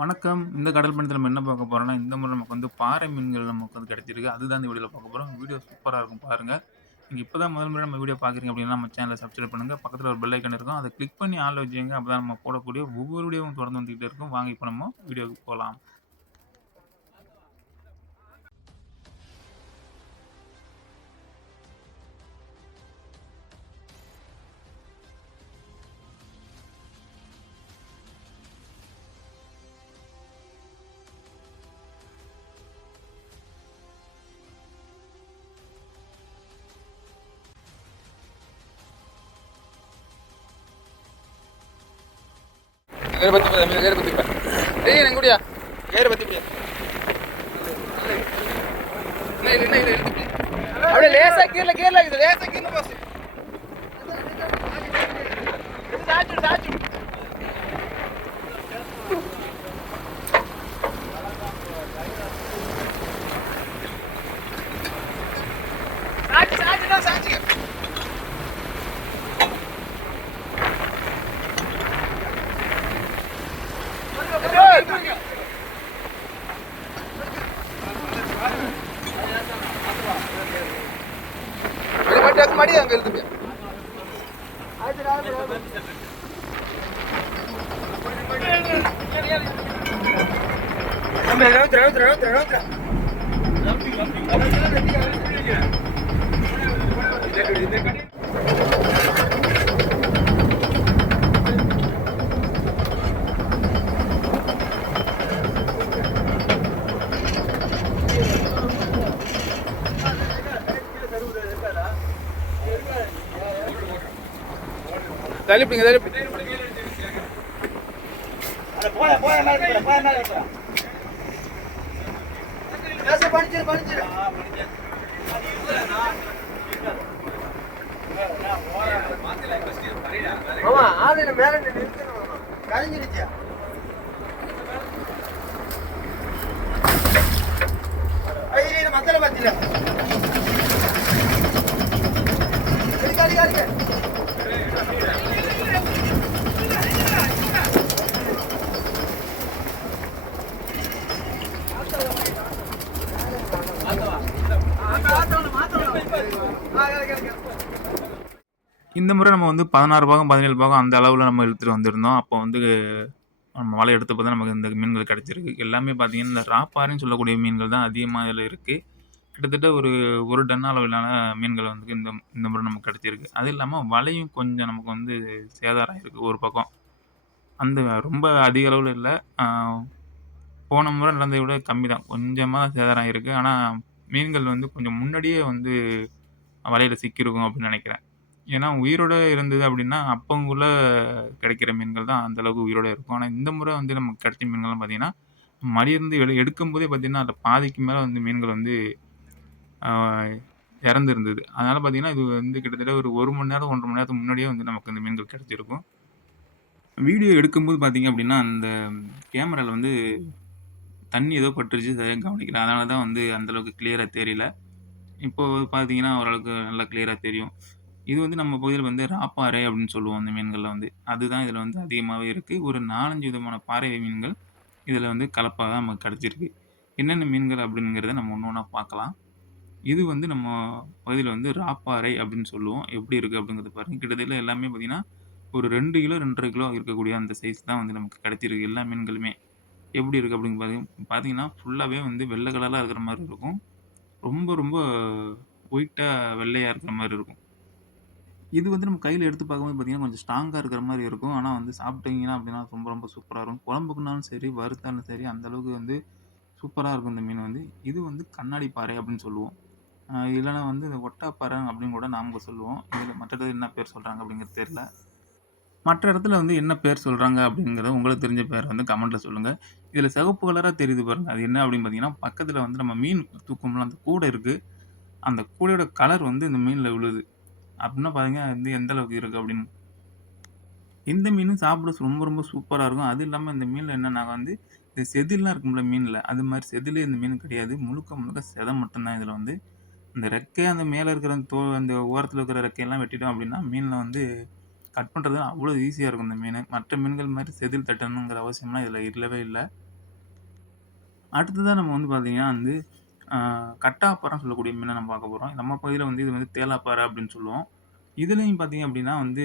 வணக்கம். இந்த கடல் பணத்தில் நம்ம என்ன பார்க்க போகிறோம்னா இந்த முறை நமக்கு வந்து பாறை மீன்கள் நமக்கு வந்து கிடைச்சிருக்கு. அதுதான் இந்த வீடியோவில் பார்க்க போகிறோம் வீடியோ சூப்பராக இருக்கும் பாருங்கள் நீங்கள் இப்போ தான் முதல் முறை நம்ம வீடியோ பார்க்குறீங்க அப்படின்னா, நம்ம சேனலை சப்ஸ்கிரைப் பண்ணுங்கள் பக்கத்தில் ஒரு பெல் ஐக்கன் இருக்கும். அதை கிளிக் பண்ணி வச்சியாங்க அப்போ தான் நம்ம போடக்கூடிய ஒவ்வொரு வீடியோவும் தொடர்ந்து வந்துகிட்டே இருக்கும். வாங்கி இப்போ நம்ம வீடியோவுக்கு போகலாம் ஏறு பத்தி போடு, ஏறு பத்தி போடு. ஏய் எனக்கு கூடியா ஏறு பத்தி போடு. இன்னும் இரு, இன்னும் இரு, இழுத்து போடு. அப்படியே லேசா கீழ கீழ இருக்குது லேசா கீழ பாஸ் சாச்சு சாச்சு சாச்சு hombre, la otra, la otra, la otra, la otra. தள்ளிப்பிடுங்க தள்ளிப்பிடுங்க போட போட போட போட தள்ளிப்பிங்க தள்ளிப்பி மசாலா பாத்தியா இந்த முறை நம்ம வந்து 16 பாகம், 17 பாகம் அந்த அளவில் நம்ம எடுத்துகிட்டு வந்திருந்தோம். அப்போ வந்து நம்ம வலை எடுத்து தான் நமக்கு இந்த மீன்கள் கிடைச்சிருக்கு. எல்லாமே பார்த்தீங்கன்னா, இந்த ராப்பாரின்னு சொல்லக்கூடிய மீன்கள் தான் அதிகமாக இதில் இருக்குது கிட்டத்தட்ட ஒரு ஒரு டன் அளவிலான மீன்கள் வந்து இந்த இந்த முறை நமக்கு கிடைச்சிருக்கு. அது இல்லாமல் வலையும் கொஞ்சம் நமக்கு வந்து சேதாரம் இருக்குது ஒரு பக்கம். அந்த ரொம்ப அதிக அளவில் இல்லை போன முறை நடந்ததை விட கம்மி தான். கொஞ்சமாக சேதாரம் இருக்குது ஆனால் மீன்கள் வந்து கொஞ்சம் முன்னாடியே வந்து வலையில் சிக்கியிருக்கும் அப்படின்னு நினைக்கிறேன் ஏன்னா உயிரோட இருந்தது அப்படின்னா, அப்பங்குள்ள கிடைக்கிற மீன்கள் தான் அந்தளவுக்கு உயிரோடு உயிரோட இருக்கும். ஆனால் இந்த முறை வந்து நமக்கு கிடைச்ச மீன்கள்லாம் பார்த்தீங்கன்னா, மடியிருந்து எடு எடுக்கும்போதே பார்த்தீங்கன்னா, அதில் பாதிக்கு மேலே வந்து மீன்கள் வந்து இறந்துருந்தது அதனால் பார்த்திங்கன்னா பார்த்தீங்கன்னா, இது வந்து கிட்டத்தட்ட ஒரு ஒரு மணி நேரம், 1 1/2 மணி நேரத்துக்கு முன்னாடியே வந்து நமக்கு இந்த மீன்கள் கிடச்சிருக்கும் வீடியோ எடுக்கும்போது பார்த்தீங்க அப்படின்னா, அந்த கேமராவில் வந்து தண்ணி ஏதோ பட்டுருச்சு சரியாக கவனிக்கல. அதனால தான் வந்து அந்தளவுக்கு கிளியராக தெரியல. இப்போ பார்த்தீங்கன்னா, ஓரளவுக்கு நல்லா கிளியராக தெரியும். இது வந்து நம்ம பகுதியில் வந்து ராப்பாறை அப்படின்னு சொல்லுவோம் அந்த மீன்களில் வந்து. அதுதான் இதில் வந்து அதிகமாகவே இருக்குது ஒரு 4, 5 விதமான பாறை மீன்கள் இதில் வந்து கலப்பாக தான் நமக்கு கிடச்சிருக்கு என்னென்ன மீன்கள் அப்படிங்கிறத நம்ம ஒன்று ஒன்றா பார்க்கலாம். இது வந்து நம்ம பகுதியில் வந்து ராப்பாறை அப்படின்னு சொல்லுவோம். எப்படி இருக்குது அப்படிங்கிறத பாருங்கள் கிட்டத்தட்ட எல்லாமே பார்த்திங்கன்னா ஒரு ரெண்டு கிலோ, 2 1/2 கிலோ இருக்கக்கூடிய அந்த சைஸ் தான் வந்து நமக்கு கிடச்சிருக்கு எல்லா மீன்களுமே. எப்படி இருக்குது அப்படின்னு பாத்தீங்க பார்த்தீங்கன்னா, ஃபுல்லாகவே வந்து வெள்ளை கலராக இருக்கிற மாதிரி இருக்கும். ரொம்ப ரொம்ப ஒயிட்டா வெள்ளையா இருக்கிற மாரி இருக்கும். இது வந்து நம்ம கையில எடுத்து பார்க்கும்போது பார்த்தீங்கன்னா, கொஞ்சம் ஸ்ட்ராங்கா இருக்கிற மாரி இருக்கும். ஆனா வந்து சாப்பிட்டீங்கன்னா அப்படின்னா ரொம்ப ரொம்ப சூப்பரா இருக்கும். குழம்புக்குனாலும் சரி, வறுத்தாலும் சரி அந்த அளவுக்கு வந்து சூப்பரா இருக்கும் இந்த மீன் வந்து. இது வந்து கண்ணாடி பாறை அப்படின்னு சொல்லுவோம். ஆ இல்லன்னா வந்து பாறை அப்படின்னு கூட நாம் சொல்லுவோம். இதில மற்றது என்ன பேர் சொல்றாங்க அப்படிங்கிறது தெரியல. மற்ற இடத்துல வந்து என்ன பேர் சொல்றாங்க அப்படிங்கிறத உங்களுக்கு தெரிஞ்ச பேர் வந்து கமெண்ட்ல சொல்லுங்க. இதில் சிவப்பு கலரா தெரியுது பாருங்க. அது என்ன அப்படின்னு பார்த்தீங்கன்னா, பக்கத்தில் வந்து நம்ம மீன் தூக்குவோம்ல அந்த கூடை இருக்கு. அந்த கூடையோட கலர் வந்து இந்த மீன்ல விழுது. அப்படின்னா பாருங்க வந்து எந்த அளவுக்கு இருக்கு அப்படின்னு. இந்த மீனும் சாப்பிட ரொம்ப ரொம்ப சூப்பரா இருக்கும். அது இல்லாம இந்த மீன்ல என்னன்னா வந்து, இந்த செதில்லாம் இருக்கும்ல மீன்ல, அது மாதிரி செதிலே இந்த மீன் கிடையாது. முழுக்க முழுக்க செதை மட்டும் தான் வந்து. இந்த ரெக்கை அந்த மேல இருக்கிற அந்த தோ அந்த ஓரத்தில் இருக்கிற ரெக்கையெல்லாம் வெட்டிட்டோம் அப்படின்னா, மீன்ல வந்து கட் பண்ணுறது அவ்வளோ ஈஸியாக இருக்கும் இந்த மீன் மற்ற மீன்கள் மாதிரி செதில் தட்டணுங்கிற அவசியம்லாம் இதில் இல்லவே இல்லை அடுத்ததாக நம்ம வந்து பார்த்தீங்கன்னா வந்து ஆ கட்டாப்பாறைன்னு சொல்லக்கூடிய மீனை நம்ம பார்க்க போகிறோம் நம்ம பகுதியில் வந்து இது வந்து தேலாப்பாறை அப்படின்னு சொல்லுவோம். இதுலேயும் பார்த்தீங்க அப்படின்னா வந்து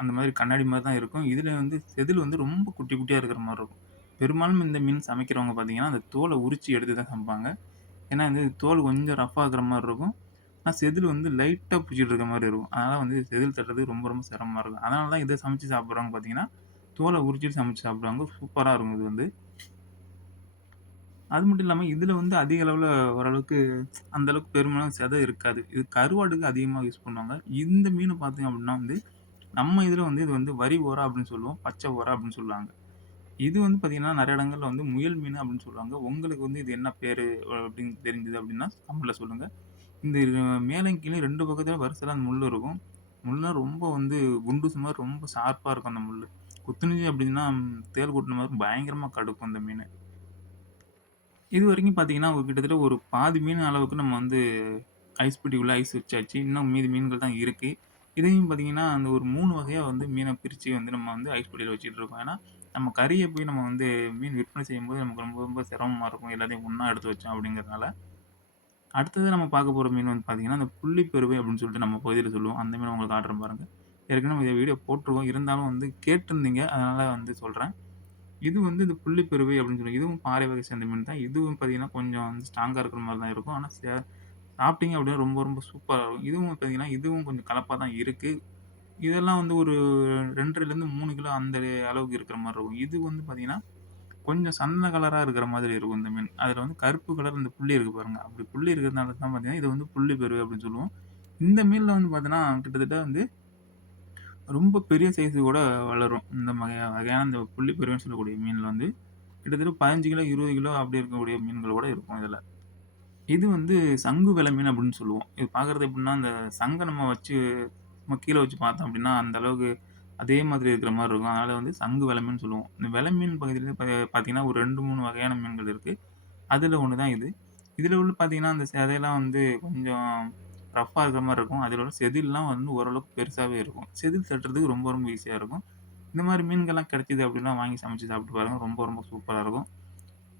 அந்த மாதிரி கண்ணாடி மாதிரி தான் இருக்கும். இதில் வந்து செதில் வந்து ரொம்ப குட்டி குட்டியாக இருக்கிற மாதிரி இருக்கும். பெரும்பாலும் இந்த மீன் சமைக்கிறவங்க பார்த்தீங்கன்னா, அந்த தோலை உரித்து எடுத்து தான் சமைப்பாங்க. ஏன்னா வந்து தோல் கொஞ்சம் ரஃப்பா இருக்கிற மாதிரி இருக்கும். ஆனால் செதில் வந்து லைட்டாக பிடிச்சிட்டு இருக்க மாதிரி இருக்கும். அதனால் வந்து செதில் தட்டுறது ரொம்ப ரொம்ப சிரமமாக இருக்கும். அதனால தான் இதை சமைச்சு சாப்பிட்றாங்க பார்த்தீங்கன்னா, தோலை உரிச்சிட்டு சமைச்சு சாப்பிடுவாங்க. சூப்பராக இருக்கும் இது வந்து. அது மட்டும் இல்லாமல் இதில் வந்து அதிக அளவில் ஓரளவுக்கு அந்தளவுக்கு பெருமளவு செதை இருக்காது. இது கருவாடுக்கு அதிகமாக யூஸ் பண்ணுவாங்க. இந்த மீன் பார்த்தீங்க அப்படின்னா வந்து, நம்ம இதில் வந்து இது வந்து வரி ஓரா அப்படின்னு சொல்லுவோம். பச்சை ஓரா அப்படின்னு சொல்லுவாங்க. இது வந்து பார்த்திங்கன்னா நிறைய இடங்களில் வந்து முயல் மீன் அப்படின்னு சொல்லுவாங்க. உங்களுக்கு வந்து இது என்ன பேர் அப்படின்னு தெரிஞ்சது அப்படின்னா, தமிழில் சொல்லுங்கள் இந்த மேலேயும் கீழயும் 2 பக்கத்துல வரிசையா அந்த முள் இருக்கும். முள்லாம் ரொம்ப வந்து குண்டுசு மாதிரி ரொம்ப ஷார்ப்பா இருக்கும் அந்த முள் குத்துனுச்சு அப்படின்னா, தேள் கொட்டின மாதிரி பயங்கரமா கடுக்கும் இந்த இது வரைக்கும் பார்த்தீங்கன்னா, கிட்டத்தட்ட ஒரு பாதி மீன் அளவுக்கு நம்ம வந்து ஐஸ் பெட்டிக்குள்ள ஐஸ் வச்சாச்சு. இன்னும் மீதி மீன்கள் தான் இருக்கு. இதையும் பார்த்தீங்கன்னா, அந்த ஒரு மூணு வகையாக வந்து மீனை பிரித்து வந்து நம்ம வந்து ஐஸ் பெட்டியில் வச்சுட்டு இருக்கோம். ஏன்னா, நம்ம கறியை போய் நம்ம வந்து மீன் விற்பனை செய்யும்போது நமக்கு ரொம்ப ரொம்ப சிரமமாக இருக்கும். எல்லாத்தையும் ஒன்றா எடுத்து வச்சோம் அப்படிங்கிறதுனால. அடுத்தது நம்ம பார்க்க போகிற மீன் வந்து பார்த்தீங்கன்னா, அந்த புள்ளி பெருவை அப்படின்னு சொல்லிட்டு நம்ம பகுதியில் சொல்லுவோம். அந்த மீன் உங்களுக்கு காட்டுறேன் பாருங்கள் ஏற்கனவே நம்ம இதை வீடியோ போட்டிருக்கோம் இருந்தாலும் வந்து கேட்டிருந்தீங்க. அதனால் வந்து சொல்கிறேன் இது வந்து இந்த புள்ளி பெருவை அப்படின்னு சொல்லி இதுவும் பாறை வகை சேர்ந்த மீன் தான். இதுவும் பார்த்தீங்கன்னா, கொஞ்சம் வந்து ஸ்ட்ராங்காக இருக்கிற மாதிரி தான் இருக்கும். ஆனால் சாப்பிட்டீங்க அப்படின்னா ரொம்ப ரொம்ப சூப்பராக இருக்கும். இதுவும் பார்த்தீங்கன்னா, இதுவும் கொஞ்சம் கலப்பாக தான் இருக்குது இதெல்லாம் வந்து ஒரு 2 3 கிலோ அந்த அளவுக்கு இருக்கிற மாதிரி இருக்கும். இது வந்து பார்த்தீங்கன்னா, கொஞ்சம் சந்தன கலராக இருக்கிற மாதிரி இருக்கும் இந்த மீன். அதில் வந்து கருப்பு கலர் இந்த புள்ளி இருக்குது பாருங்கள் அப்படி புள்ளி இருக்கிறதுனால தான் பார்த்தீங்கன்னா, இது வந்து புள்ளி பெரு அப்படின்னு சொல்லுவோம். இந்த மீனில் வந்து பார்த்தீங்கன்னா, கிட்டத்தட்ட வந்து ரொம்ப பெரிய சைஸு கூட வளரும். இந்த வகை வகையான இந்த புள்ளி பெருன்னு சொல்லக்கூடிய மீனில் வந்து கிட்டத்தட்ட 15 கிலோ, 20 கிலோ அப்படி இருக்கக்கூடிய மீன்கள் கூட இருக்கும் இதில் இது வந்து சங்கு விலை மீன் அப்படின்னு சொல்லுவோம். இது பார்க்கறது எப்படின்னா, அந்த சங்கை நம்ம வச்சு நம்ம கீழே வச்சு பார்த்தோம் அப்படின்னா, அந்த அளவுக்கு அதே மாதிரி இருக்கிற மாதிரி இருக்கும். அதனால் வந்து சங்கு வெல மீன் சொல்லுவோம். இந்த வெல மீன் பகுதியில பார்த்தீங்கன்னா, ஒரு 2, 3 வகையான மீன்கள் இருக்குது அதில் ஒன்று தான் இது. இதில் உள்ள பார்த்தீங்கன்னா, அந்த செதையெல்லாம் வந்து கொஞ்சம் ரஃப்பாக இருக்கிற மாதிரி இருக்கும். அதில் உள்ள செதில்லாம் வந்து ஓரளவுக்கு பெருசாகவே இருக்கும். செதில் தட்டுறதுக்கு ரொம்ப ரொம்ப ஈஸியாக இருக்கும். இந்த மாதிரி மீன்கள்லாம் கிடைச்சிது அப்படின்னா வாங்கி சமைச்சு சாப்பிட்டு பாருங்க. ரொம்ப ரொம்ப சூப்பராக இருக்கும்.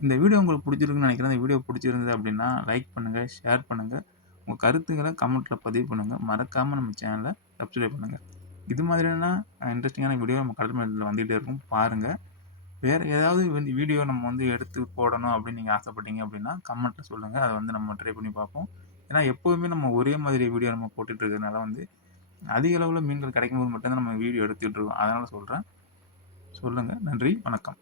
இந்த வீடியோ உங்களுக்கு பிடிச்சிருக்குன்னு நினைக்கிறேன் இந்த வீடியோ பிடிச்சிருந்தது அப்படின்னா, லைக் பண்ணுங்கள் ஷேர் பண்ணுங்கள் உங்கள் கருத்துக்களை கமெண்ட்டில் பதிவு பண்ணுங்கள் மறக்காமல் நம்ம சேனலை சப்ஸ்கிரைப் பண்ணுங்கள் இது மாதிரியான இன்ட்ரெஸ்டிங்கான வீடியோ நம்ம கடல் மேல வந்துகிட்டே இருக்கும். பாருங்கள் வேறு ஏதாவது வந்து வீடியோ நம்ம வந்து எடுத்து போடணும் அப்படின்னு நீங்கள் ஆசைப்பட்டீங்க அப்படின்னா, கமெண்ட்டில் சொல்லுங்கள் அதை வந்து நம்ம ட்ரை பண்ணி பார்ப்போம். ஏன்னா எப்போதுமே நம்ம ஒரே மாதிரி வீடியோ நம்ம போட்டுட்டு இருக்கிறதுனால வந்து, அதிக அளவில் மீன்கள் கிடைக்கும்போது மட்டும் தான் நம்ம வீடியோ எடுத்துகிட்டு இருக்கோம். அதனால் சொல்கிறேன் சொல்லுங்கள் நன்றி. வணக்கம்.